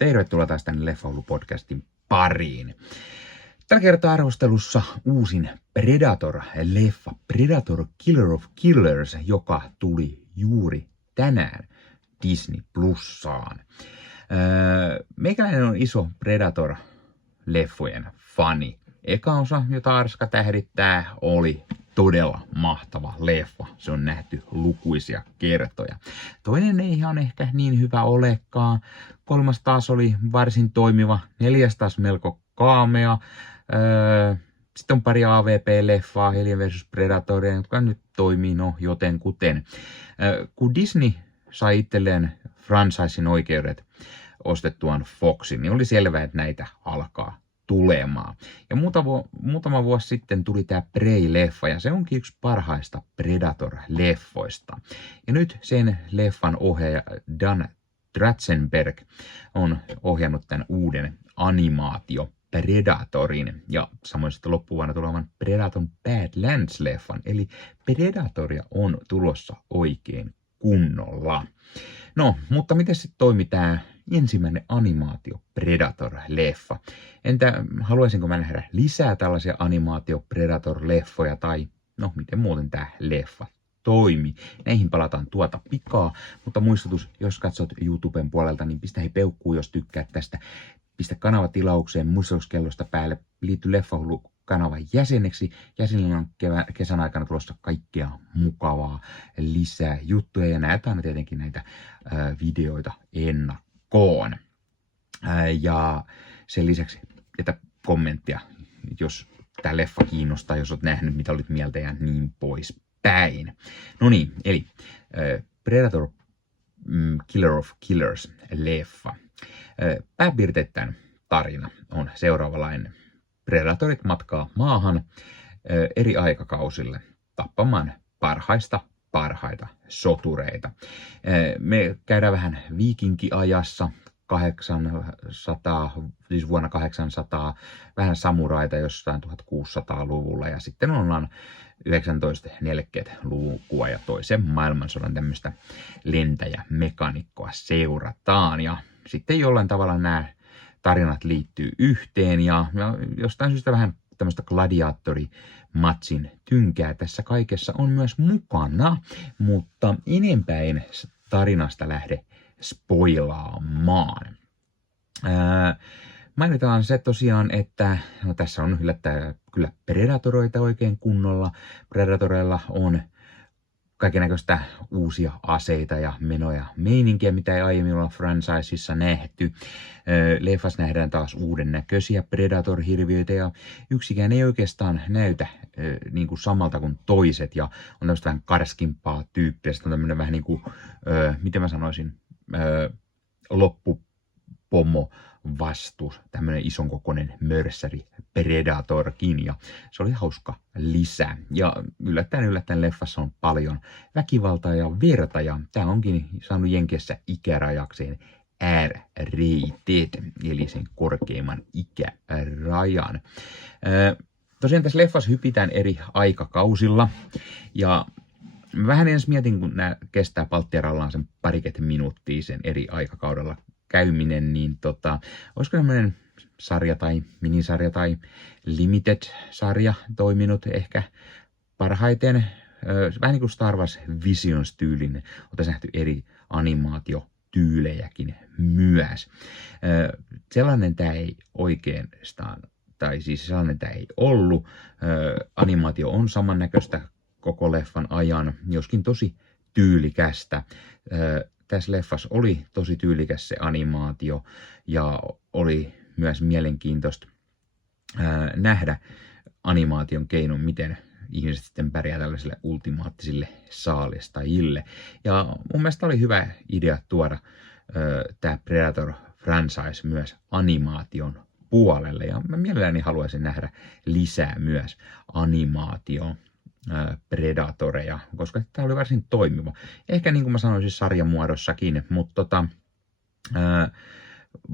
Tervetuloa taas tänne Leffaulu-podcastin pariin. Tällä kertaa arvostelussa uusin Predator-leffa, Predator Killer of Killers, joka tuli juuri tänään Disney Plussaan. Meikäläinen on iso Predator-leffojen fani. Eka osa, jota Arska tähdittää, oli todella mahtava leffa. Se on nähty lukuisia kertoja. Toinen ei ihan ehkä niin hyvä olekaan. Kolmas taas oli varsin toimiva. Neljäs taas melko kaamea. Sitten on pari AVP-leffaa, Alien vs Predatoria, jotka nyt toimii jotenkuten. Kun Disney sai itselleen franchisein oikeudet ostettuaan Foxin, niin oli selvää, että näitä alkaa tulemaan. Ja muutama vuosi sitten tuli tämä Prey-leffa, ja se onkin yksi parhaista Predator-leffoista. Ja nyt sen leffan ohjaaja Dan Trachtenberg on ohjannut tämän uuden animaatio Predatorin ja samoin sitten loppuvuonna tulevan Predator Badlands-leffan. Eli Predatoria on tulossa oikein kunnolla. No, mutta miten sitten toimi tämä ensimmäinen animaatio Predator-leffa? Entä haluaisinko mä nähdä lisää tällaisia animaatio Predator-leffoja tai no miten muuten tämä leffa toimi? Näihin palataan tuota pikaa, mutta muistutus, jos katsot YouTuben puolelta, niin pistä hei peukkuun, jos tykkäät tästä. Pistä kanavatilaukseen muistutuskellosta päälle, liity Leffaulu-kanavan jäseneksi. Jäsenillä on kesän aikana tulossa kaikkea mukavaa lisää juttuja ja näet aina tietenkin näitä videoita ennakkoon. Ja sen lisäksi jätä kommenttia, jos tämä leffa kiinnostaa, jos olet nähnyt, mitä olit mieltä ja niin poispäin. No niin, eli Predator Killer of Killers leffa. Pääpiirteittäin tarina on seuraavanlainen. Predatorit matkaa maahan eri aikakausille tappamaan parhaita sotureita. Me käydään vähän viikinkiajassa, 800, siis vuonna 800, vähän samuraita jossain 1600-luvulla ja sitten ollaan 1940-lukua ja toisen maailmansodan tämmöistä lentäjämekanikkoa seurataan ja sitten jollain tavalla nämä tarinat liittyy yhteen ja jostain syystä vähän tämmöistä gladiaattorimatsin tynkää tässä kaikessa on myös mukana, mutta enempää en tarinasta lähde spoilaamaan. Mainitaan se tosiaan, että tässä on kyllä Predatoreita oikein kunnolla. Predatoreilla on kaikennäköistä uusia aseita ja menoja meininkiä, mitä ei aiemmin olla franchiseissa nähty. Leffassa nähdään taas uuden näköisiä Predator-hirviöitä ja yksikään ei oikeastaan näytä niin kuin samalta kuin toiset ja on tämmöistä vähän karskimpaa tyyppiä. Sitten on tämmöinen vähän niin kuin, miten mä sanoisin, loppupommo vastus, tämmöinen isonkokoinen mörssäri Predatorkin ja se oli hauska lisä. Ja yllättäen leffassa on paljon väkivaltaa ja verta ja tää onkin saanut Jenkeissä ikärajakseen R-rated, eli sen korkeimman ikärajan. Tosiaan tässä leffassa hypitään eri aikakausilla ja mä vähän edes mietin, kun nämä kestää palttiarallaan sen parikymmentä minuuttia sen eri aikakaudella käyminen, niin olisiko semmoinen sarja tai minisarja tai limited-sarja toiminut ehkä parhaiten, vähän niin kuin Star Wars Visions-tyylinen, oltaisiin nähty eri animaatiotyylejäkin myös. Sellainen tämä ei oikeastaan, tai siis sellainen tämä ei ollut. Animaatio on samannäköistä koko leffan ajan, joskin tosi tyylikästä. Tässä leffassa oli tosi tyylikäs se animaatio ja oli myös mielenkiintoista nähdä animaation keinon, miten ihmiset sitten pärjää tällaisille ultimaattisille saalistajille. Ja mun mielestä oli hyvä idea tuoda tämä Predator franchise myös animaation puolelle ja mä mielelläni haluaisin nähdä lisää myös animaation Predatoreja, koska tämä oli varsin toimiva. Ehkä niin kuin mä sanoisin sarjamuodossakin, mutta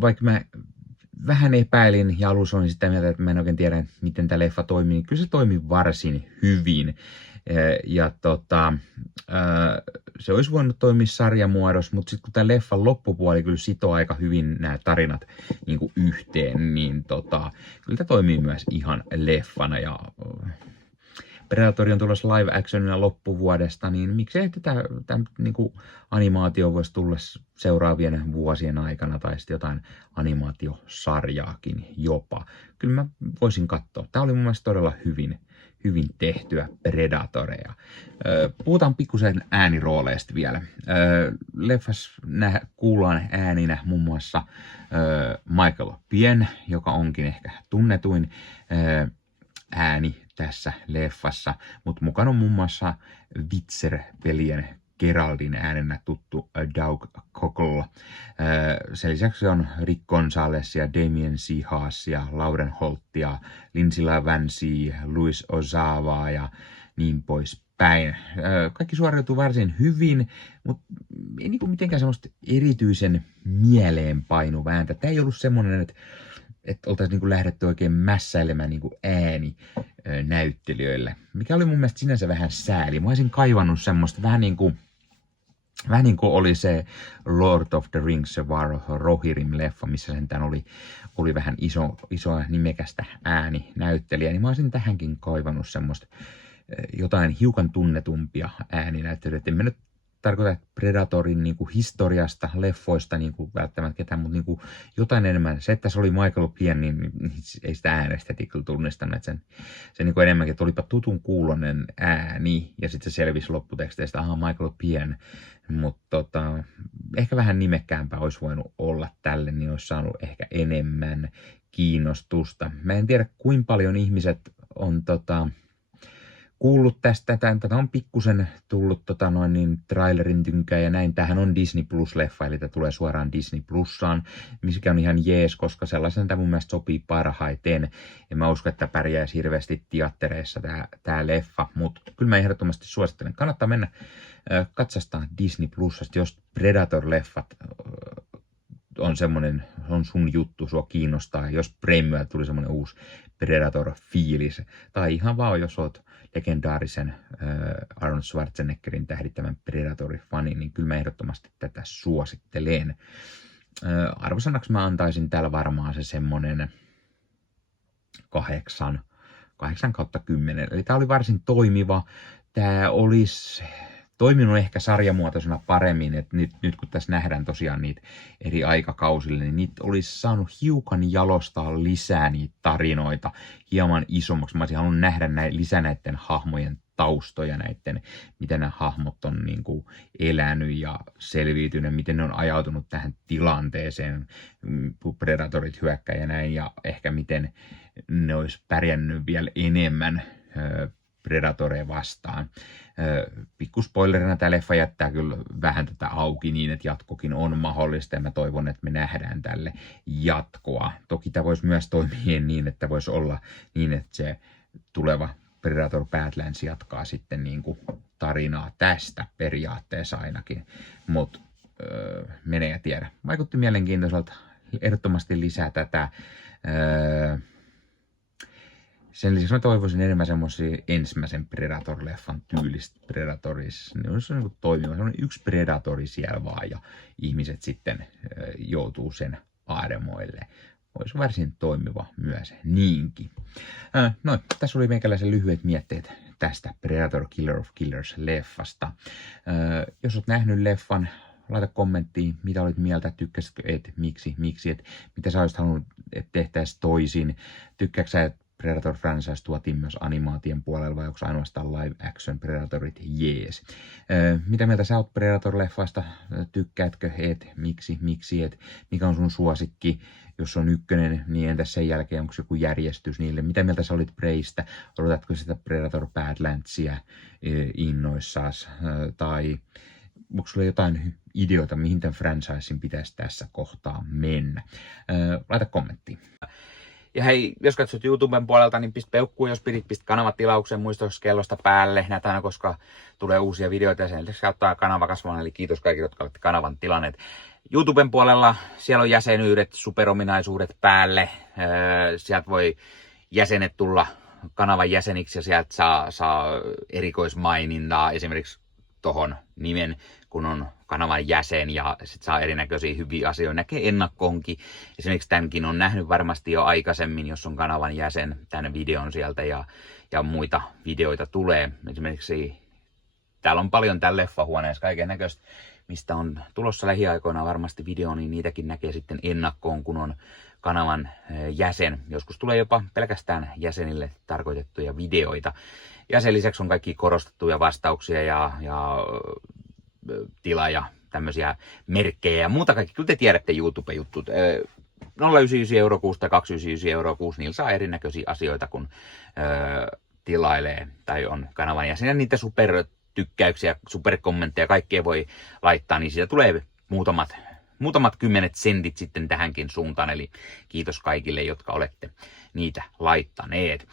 vaikka mä vähän epäilin ja alussa olin sitä mieltä, että mä en oikein tiedä, miten tämä leffa toimii, niin kyllä se toimi varsin hyvin. Ja se olisi voinut toimia sarjamuodossa, mutta sitten kun tämä leffan loppupuoli kyllä sitoo aika hyvin nämä tarinat niin kuin yhteen, niin kyllä tämä toimii myös ihan leffana. Ja Predatori on tulossa live actionina loppuvuodesta, niin miksei tämä niin kuin animaatio voisi tulla seuraavien vuosien aikana tai sitten jotain animaatiosarjaakin jopa. Kyllä mä voisin katsoa. Tämä oli mun mielestä todella hyvin tehtyä Predatoreja. Puhutaan pikkusen äänirooleista vielä. Leffas kuullaan ääninä muun muassa Michael Biehn, joka onkin ehkä tunnetuin ääni tässä leffassa, mutta mukana on muun muassa Witcher-pelien Geraldin äänenä tuttu Doug Cockle. Sen lisäksi on Rick Gonzalez ja Damien C. Haas ja Lauren Holt ja Lindsay Lavancy, Louis Ozawa ja niin poispäin. Kaikki suoriutuu varsin hyvin, mutta ei niinku mitenkään semmoista erityisen mieleenpainuvaa ääntä. Tämä ei ollut semmoinen, että oltaisiin niinku lähdetty oikein mässäilemään niinku ääninäyttelijöille, mikä oli mun mielestä sinänsä vähän sääli. Mä olisin kaivannut semmoista vähän niin kuin oli se Lord of the Rings, se War of Rohirrim-leffa, missä sentään oli vähän isoa nimekästä ääninäyttelijää, niin mä olisin tähänkin kaivannut semmoista jotain hiukan tunnetumpia ääninäyttelijöitä. En mä nyt tarkoita Predatorin niin kuin historiasta, leffoista niin kuin välttämättä ketään, mutta niin kuin jotain enemmän. Se, että se oli Michael Biehn, niin ei sitä äänestä kyllä tunnistanut. Se niin kuin enemmänkin, että olipa tutun kuulonen ääni, ja sitten se selvisi lopputeksteistä, Michael Biehn. Mutta ehkä vähän nimekkäämpää olisi voinut olla tälle, niin olisi saanut ehkä enemmän kiinnostusta. Mä en tiedä, kuinka paljon ihmiset on kuullut tästä. Tätä on pikkusen tullut trailerin tynkää ja näin. Tämähän on Disney Plus-leffa, eli tämä tulee suoraan Disney Plussaan, mikä on ihan jees, koska sellaisen tämä mun mielestä sopii parhaiten. En mä usko, että pärjäisi hirveästi teattereissa tämä leffa, mutta kyllä mä ehdottomasti suosittelen. Kannattaa mennä katsastaan Disney Plusasta, jos Predator-leffat on sun juttu, sua kiinnostaa, jos Premierillä tuli semmoinen uusi Predator-fiilis, tai ihan vaan jos oot legendaarisen Arnold Schwarzeneggerin tähdittävän Predator-fani, niin kyllä mä ehdottomasti tätä suosittelen. Arvosanaksi mä antaisin täällä varmaan se semmonen 8/10. Eli tää oli varsin toimiva. Tää olisi toiminut ehkä sarjamuotoisena paremmin, että nyt kun tässä nähdään tosiaan niitä eri aikakausille, niin niitä olisi saanut hiukan jalostaa lisää niitä tarinoita hieman isommaksi. Mä olisin halunnut nähdä lisää näiden hahmojen taustoja, miten nämä hahmot on niin kuin elänyt ja selviytynyt, miten ne on ajautunut tähän tilanteeseen, Predatorit hyökkää ja näin, ja ehkä miten ne olisi pärjännyt vielä enemmän Predatoreja vastaan. Pikkuspoilerina tämä leffa jättää kyllä vähän tätä auki niin, että jatkokin on mahdollista ja mä toivon, että me nähdään tälle jatkoa. Toki tämä voisi myös toimia niin, että voisi olla niin, että se tuleva Predator Badlands jatkaa sitten niin kuin tarinaa tästä periaatteessa ainakin, mutta menee ja tiedä. Vaikutti mielenkiintoiselta, ehdottomasti lisää tätä. Sen lisäksi mä toivoisin enemmän semmoisia ensimmäisen Predator-leffan tyylistä Predatoris. Ne on niin toimiva, semmoinen yksi Predatori siellä vaan ja ihmiset sitten joutuu sen aademoille. Olisi varsin toimiva myös niinkin. No, tässä oli meikäläisen lyhyet mietteet tästä Predator Killer of Killers-leffasta. Jos olet nähnyt leffan, laita kommenttiin, mitä olit mieltä, tykkäsitkö, et, miksi, et, mitä sä olisit halunnut, että tehtäisiin toisin. Tykkääksä sä, että Predator-franchise tuotiin myös animaation puolella, vai onko ainoastaan live-action Predatorit jees? Mitä mieltä sä oot Predator-leffasta? Tykkäätkö, et, miksi, et, mikä on sun suosikki? Jos on ykkönen, niin entäs sen jälkeen, onko joku järjestys niille? Mitä mieltä sä olit Preystä? Odotatko sitä Predator Badlandsia innoissas? Tai onko sulla jotain ideoita, mihin tämän franchisein pitäisi tässä kohtaa mennä? Laita kommenttiin. Ja hei, jos katsot YouTuben puolelta, niin pistä peukkuu, jos pistä kanavatilauksen, muista kellosta päälle. Näitä aina, koska tulee uusia videoita ja sen lisäksi auttaa kanava kasvamaan. Eli kiitos kaikille, jotka olette kanavan tilanneet. YouTuben puolella siellä on jäsenyydet, superominaisuudet päälle. Sieltä voi jäsenet tulla kanavan jäseniksi ja sieltä saa erikoismainintaa. Esimerkiksi tohon nimen, kun on kanavan jäsen ja sit saa erinäköisiä hyviä asioita. Näkee ennakkoonkin. Esimerkiksi tämänkin on nähnyt varmasti jo aikaisemmin, jos on kanavan jäsen, tämän videon sieltä ja muita videoita tulee. Esimerkiksi täällä on paljon täällä leffahuoneessa kaiken näköistä, mistä on tulossa lähiaikoina varmasti video, niin niitäkin näkee sitten ennakkoon, kun on kanavan jäsen. Joskus tulee jopa pelkästään jäsenille tarkoitettuja videoita. Ja sen lisäksi on kaikki korostettuja vastauksia ja tila ja tämmöisiä merkkejä ja muuta kaikki. Kyllä te tiedätte YouTube-juttut. 0,99 € kuussa tai 2,99 € kuussa, niillä saa erinäköisiä asioita, kun tilailee tai on kanavan jäsen. Ja niitä supertykkäyksiä, superkommentteja, kaikkea voi laittaa, niin siitä tulee muutamat kymmenet sentit sitten tähänkin suuntaan, eli kiitos kaikille, jotka olette niitä laittaneet.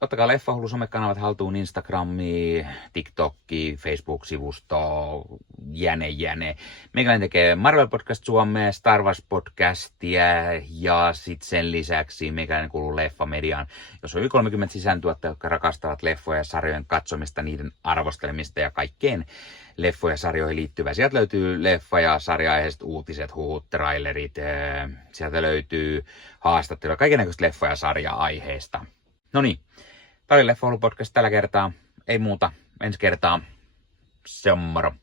Ottakaa Leffahullu somekanavat haltuun, Instagrami, TikTokki, Facebook-sivusto, jäne. Meikäläinen tekee Marvel Podcast Suomea, Star Wars Podcastia ja sitten sen lisäksi meikäläinen kuuluu Leffamediaan, jos on yli 30 sisääntuottajia, jotka rakastavat leffoja ja sarjojen katsomista, niiden arvostelemista ja kaikkeen leffoja ja sarjoihin liittyvää. Sieltä löytyy leffa- ja sarja-aiheiset uutiset, huhut, trailerit, sieltä löytyy haastatteluja, kaikennäköistä leffa- ja sarja-aiheista. Noniin, tää oli Leffahullu podcast tällä kertaa. Ei muuta, ensi kertaa. Se on moro.